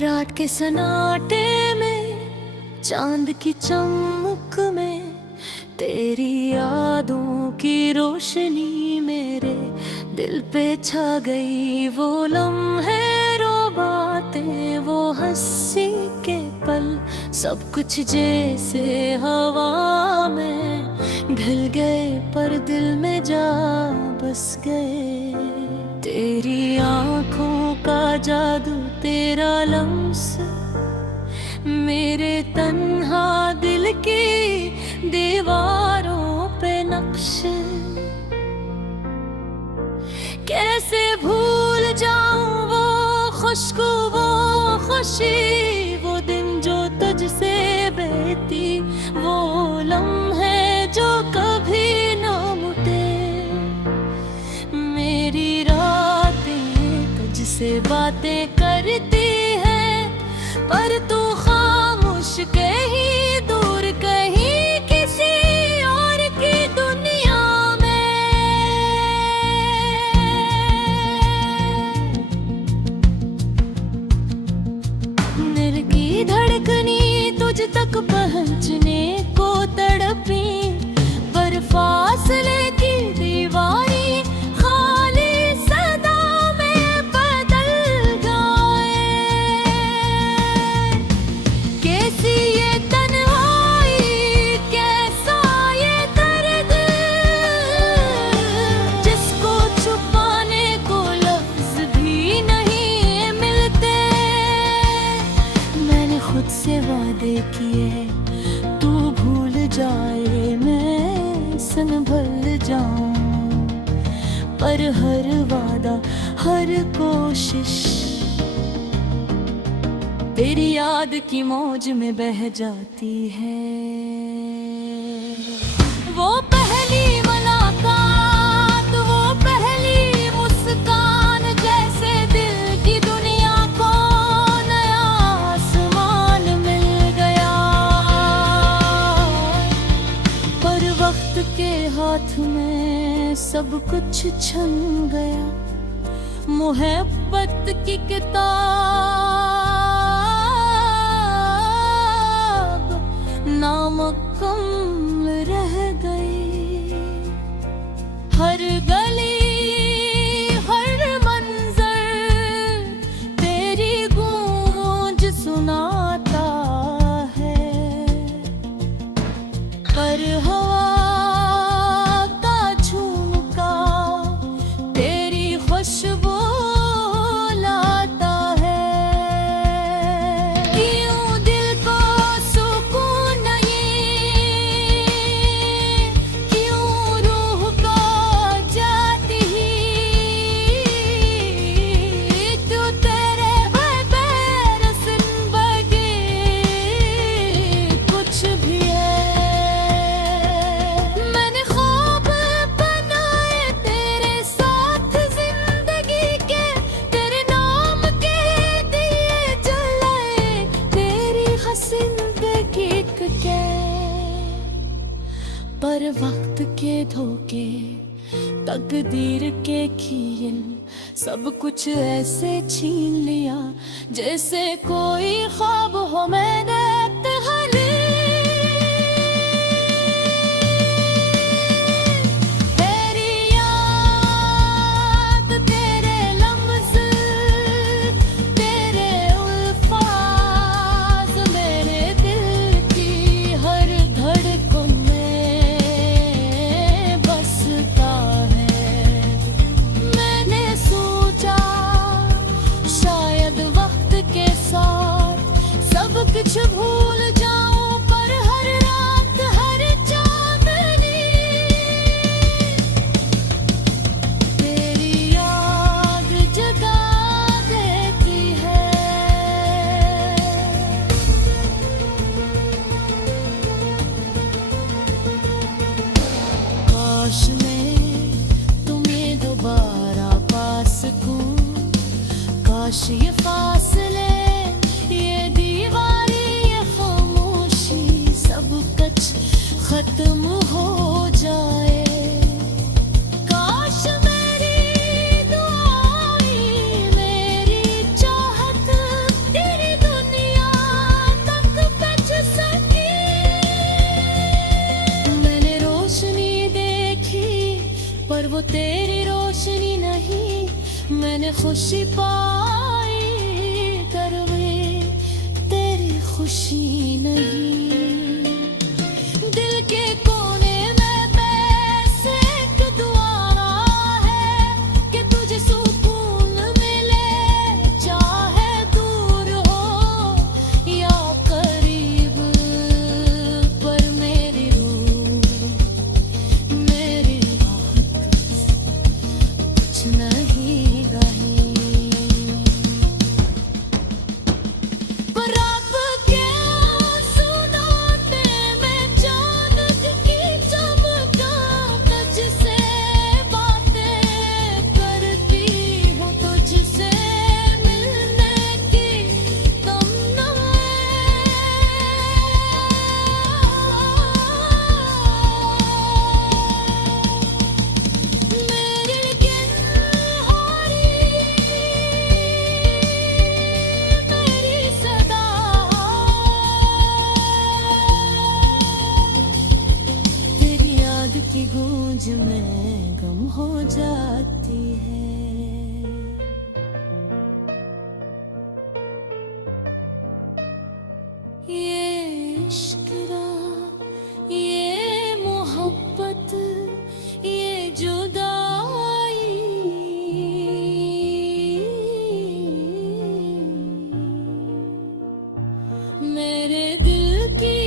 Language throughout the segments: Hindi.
रात के सन्नाटे में, चांद की चमक में, तेरी यादों की रोशनी मेरे दिल पे छा गई। वो लम्हे, रो बातें, वो हंसी के पल, सब कुछ जैसे हवा में ढल गए पर दिल में जा बस गए। तेरी आंखों का जादू, तेरा लम्स, मेरे तन्हा दिल की दीवारों पे नक्श। कैसे भूल जाऊं वो खुशबू, वो खुशी, वो दिन जो तुझसे बहती, वो लम्हे जो कभी ना मुटे। मेरी रातें तुझसे बातें करती है, पर तू खामोश कहीं दूर, कहीं किसी और की दुनिया में। दिल की धड़कनी तुझ तक पहुंचने को तड़पी, पर फासले की दीवारी से वादे किए, तू भूल जाए मैं संभल जाऊं, पर हर वादा, हर कोशिश तेरी याद की मौज में बह जाती है। वो पहली मुलाकात, वो पहली मुस्कान, जैसे दिल की दुनिया को नया आसमान मिल गया। पर वक्त के हाथ में सब कुछ छन गया, मोहब्बत की किताब नामुकम्मल रह गई। हर गली, हर मंजर तेरी गूंज सुनाता है, पर हवा का झुमका तेरी खुशबू लाता है। क्यों दिल को सुकून नहीं, क्यों रूह को जाती ही, तू तेरे बगैर जिंदगी कुछ भी है। मैंने ख्वाब बनाए तेरे साथ जिंदगी के, तेरे नाम के दिए जलाए तेरी हसीनदगी के, पर वक्त के धोखे, तकदीर के खेल, सब कुछ ऐसे छीन लिया जैसे कोई ख्वाब हो मैंने तहली। तेरी याद, तेरे लम्स, तेरे अल्फाज मेरे दिल की हर धड़कन में बसता है। मैंने सोचा शायद वक्त के साथ सब कुछ भूल जाऊं, पर हर रात, हर चांदनी तेरी याद जगा देती है। काश मैं तुम्हें दोबारा पा सकूं, काश ये फासले, ये दीवारी, ये खामोशी सब कुछ खत्म हो जाए। काश मेरी दुआएं, मेरी चाहत तेरी वो तेरी रोशनी नहीं, मैंने खुशी पाई कर वे तेरी खुशी नहीं। दिल के कोने में बस एक दुआ है कि तुझे सुकून मिले, चाहे दूर हो या करीब, पर मेरी रूह मेरी राहत कुछ नहीं गही। पर रब के सुनाते मैं चांद की चमका, तुझसे बातें करती हूँ, तुझसे मिलने की तमन्ना मेरे गिनहारी मेरी सदा, तेरी याद की गूंज में गम हो जाती है। ये इश्क रा, ये मोहब्बत, ये जुदाई, मेरे दिल की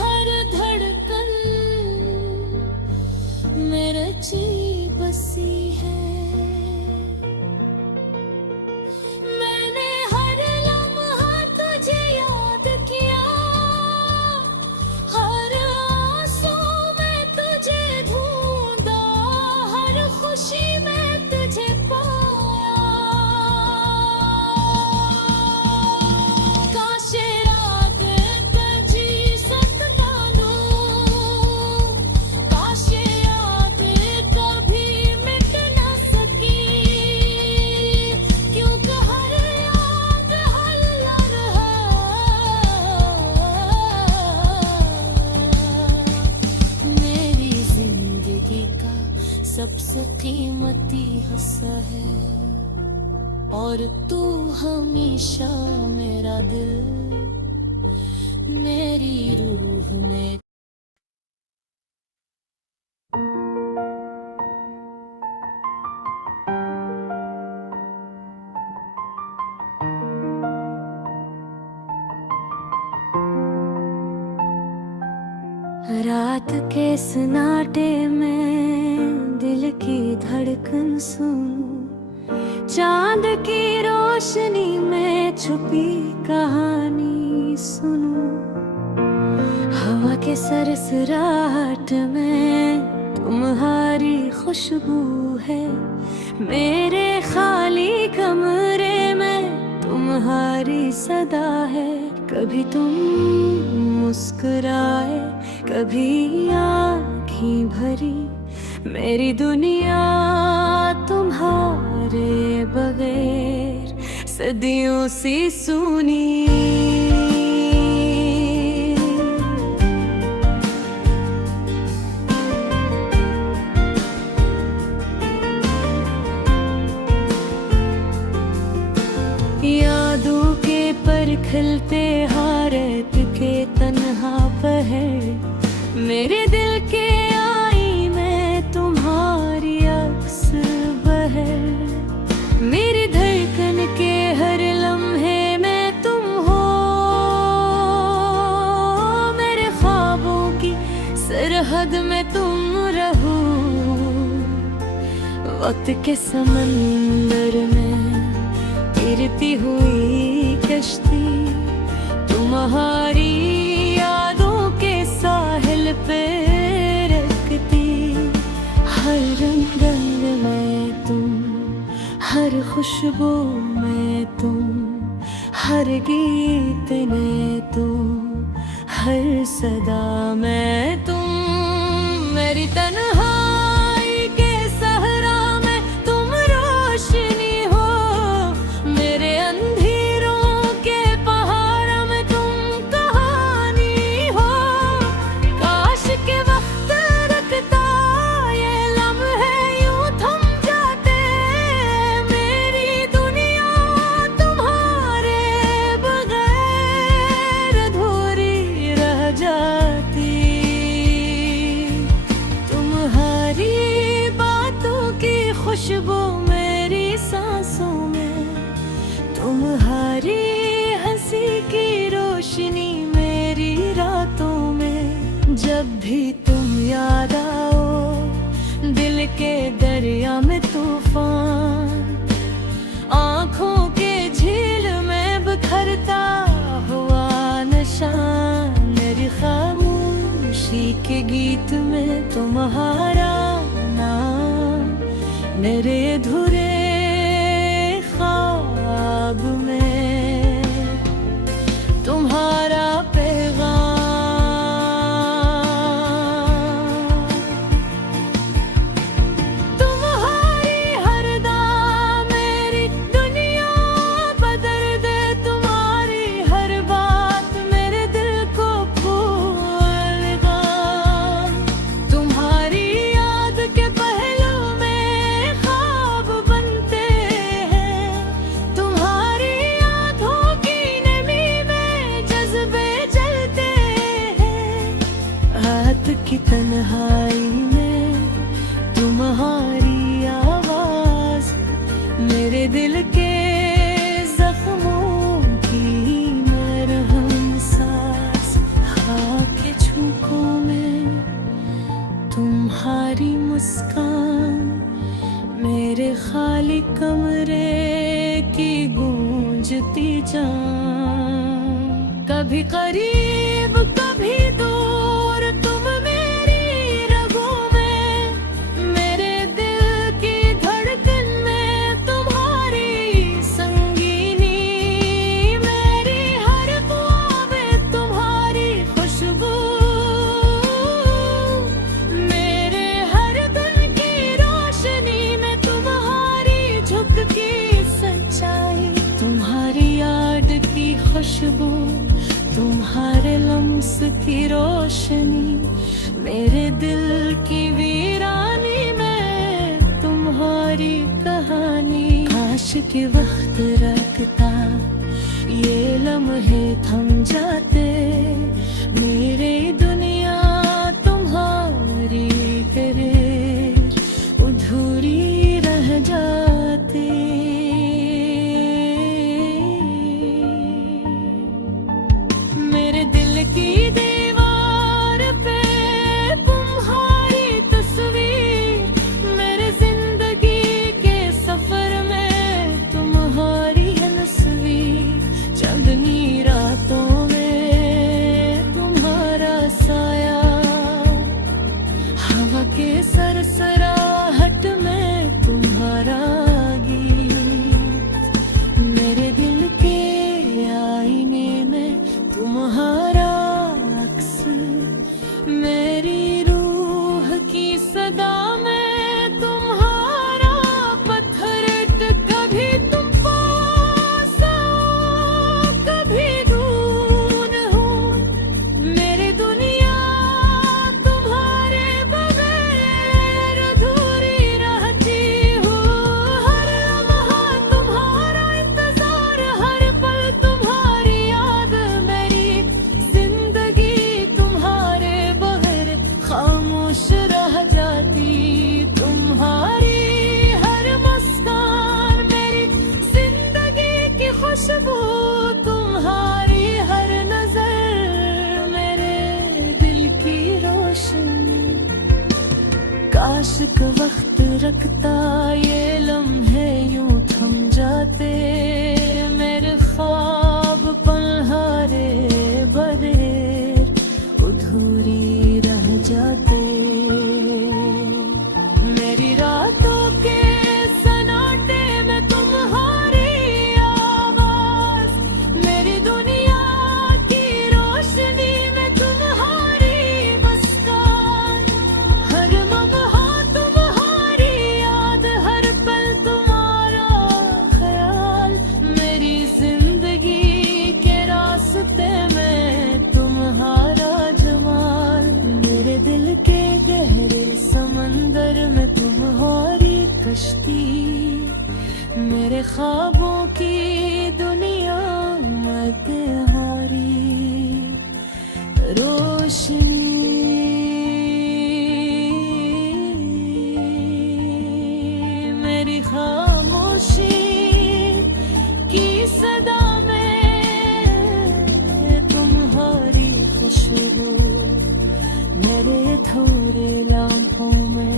हर धड़कन मेरे जी बसी है। मैंने हर लम्हा तुझे याद किया, हर आंसू में तुझे ढूंढा, हर खुशी में तुझे पाया। काश रात जी सकता हूँ, काश याद कभी मिट न सकी, क्योंकि हर याद हर लम्हा मेरी जिंदगी का सबसे कीमती हिस्सा है, और तू हमेशा मेरा दिल मेरी रूह में। रात के सन्नाटे में दिल की धड़कन सुनूं, चांद की रोशनी में छुपी कहानी सुनूं, हवा के सरसराहट में तुम्हारी खुशबू है, मेरे खाली कमरे में तुम्हारी सदा है। कभी तुम मुस्कुराए, कभी आँखें भरी, मेरी दुनिया तुम्हारे बगैर सदियों सी सुनी। यादों के पर खिलते हारत के तन्हा पहर, मेरे दिल के आई में तुम्हारी अक्स बहर, मेरी धड़कन के हर लम्हे में तुम हो, मेरे ख्वाबों की सरहद में तुम रहो, वक्त के समंदर में गिरती हुई कश्ती, तुम्हारी यादों के साहिल पे रखती, हर रंग में तुम, हर खुशबू में तुम, हर गीत में तुम, हर सदा में तुम, मेरी तन्हाई के सहरा में तुम रोशनी हो, मेरे अंधेरों के पहाड़ में तुम कहानी हो। काश के वक्त रखता ये लम्हे यूं जब भी तुम याद आओ दिल के दरिया में तूफान, आँखों के झील में बिखरता हुआ नशा, मेरी खामोशी के गीत में तुम्हारा नाम, मेरे अधूरे ख्वाब में तुम्हारा पैगाम। तुम्हारी हर दाम मेरी दुनिया बदल दे, तुम्हारी हर बात मेरे दिल को फूल लगा। तुम्हारी याद के पहलू में ख्वाब बनते हैं, तुम्हारी आँखों की नमी में जज्बे जलते हैं। रात की तन्हाई में तुम्हारी आवाज मेरे दिल के जख्मों की मरहम सांस, खाक के झोंकों में तुम्हारी मुस्कान, मेरे खाली कमरे की गूंजती जान। कभी करीब कभी दूर तुम मेरी रगों में, मेरे दिल की धड़कन में तुम्हारी संगीनी, मेरी हर दुआ में तुम्हारी खुशबू, मेरे हर दिन की रोशनी में तुम्हारी झुकती सच्चाई। तुम्हारी याद की खुशबू, तुम्हारे लम्स की रोशनी, मेरे दिल की वीरानी में तुम्हारी कहानी। काश के वक्त रखता ये लम्हे थम जाते, मेरी दुनिया तुम्हारी करे अधूरी रह जाती। मेरे दिल की दीवार पे तुम्हारी तस्वीर, मेरे जिंदगी के सफर में तुम्हारी है तस्वीर। चांदनी रातों में तुम्हारा साया, हवा के सरसराहट में तुम्हारा गीत, मेरे दिल के आईने में तुम्हारा अक्स, मेरी रूह की सदा में तुम्हारा पत्थर। कभी तुम पास आओ, कभी दूर हो, मेरी दुनिया तुम्हारे बगैर अधूरी रहती हो। हर लम्हा तुम्हारा इंतजार, हर पल तुम्हारी याद, मेरी जिंदगी तुम्हारे बगैर खामोश रह जाती। तुम्हारी हर मुस्कान मेरी जिंदगी की खुशबू, तुम्हारी हर नजर मेरे दिल की रोशनी। काश का वक्त रखता ये लम्हे यूं थम जाते, मेरे ख्वाब पन्हारे बदेर अधूरी रह जाते। मेरी रातों के सन्नाटे में तुम्हारी आवाज, मेरी दुनिया की रोशनी में तुम्हारी मुस्कान। हर लम्हा तुम्हारी याद, हर पल तुम्हारा ख्याल, मेरी जिंदगी के रास्ते में तुम्हारा जमाल, मेरे दिल के भरे थोड़े लम्हों में